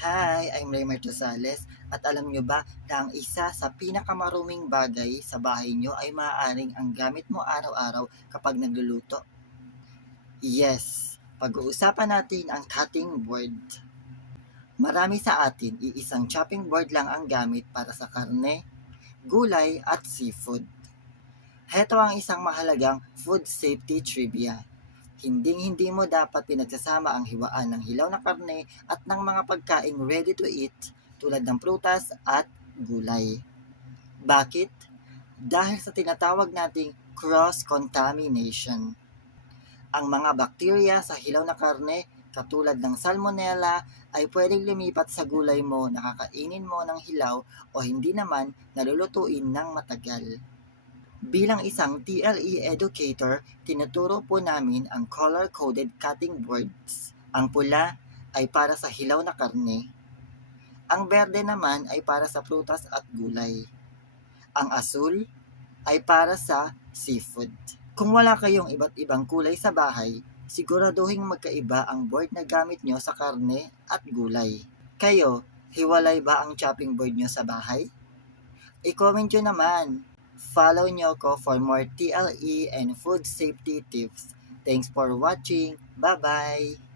Hi, I'm Raymar Rosales at alam nyo ba na ang isa sa pinakamaruming bagay sa bahay nyo ay maaaring ang gamit mo araw-araw kapag nagluluto? Yes, pag-uusapan natin ang cutting board. Marami sa atin, iisang chopping board lang ang gamit para sa karne, gulay at seafood. Heto ang isang mahalagang food safety trivia. Hinding-hindi mo dapat pinagsasama ang hiwaan ng hilaw na karne at ng mga pagkaing ready to eat tulad ng prutas at gulay. Bakit? Dahil sa tinatawag nating cross-contamination. Ang mga bakterya sa hilaw na karne katulad ng salmonella ay pwedeng lumipat sa gulay mo na kakainin mo ng hilaw o hindi naman nalulutuin ng matagal. Bilang isang TLE educator, tinuturo po namin ang color-coded cutting boards. Ang pula ay para sa hilaw na karne. Ang berde naman ay para sa prutas at gulay. Ang asul ay para sa seafood. Kung wala kayong iba't ibang kulay sa bahay, siguraduhin magkaiba ang board na gamit nyo sa karne at gulay. Kayo, hiwalay ba ang chopping board nyo sa bahay? I-comment nyo naman. Follow nyo ko for more TLE and food safety tips. Thanks for watching. Bye-bye!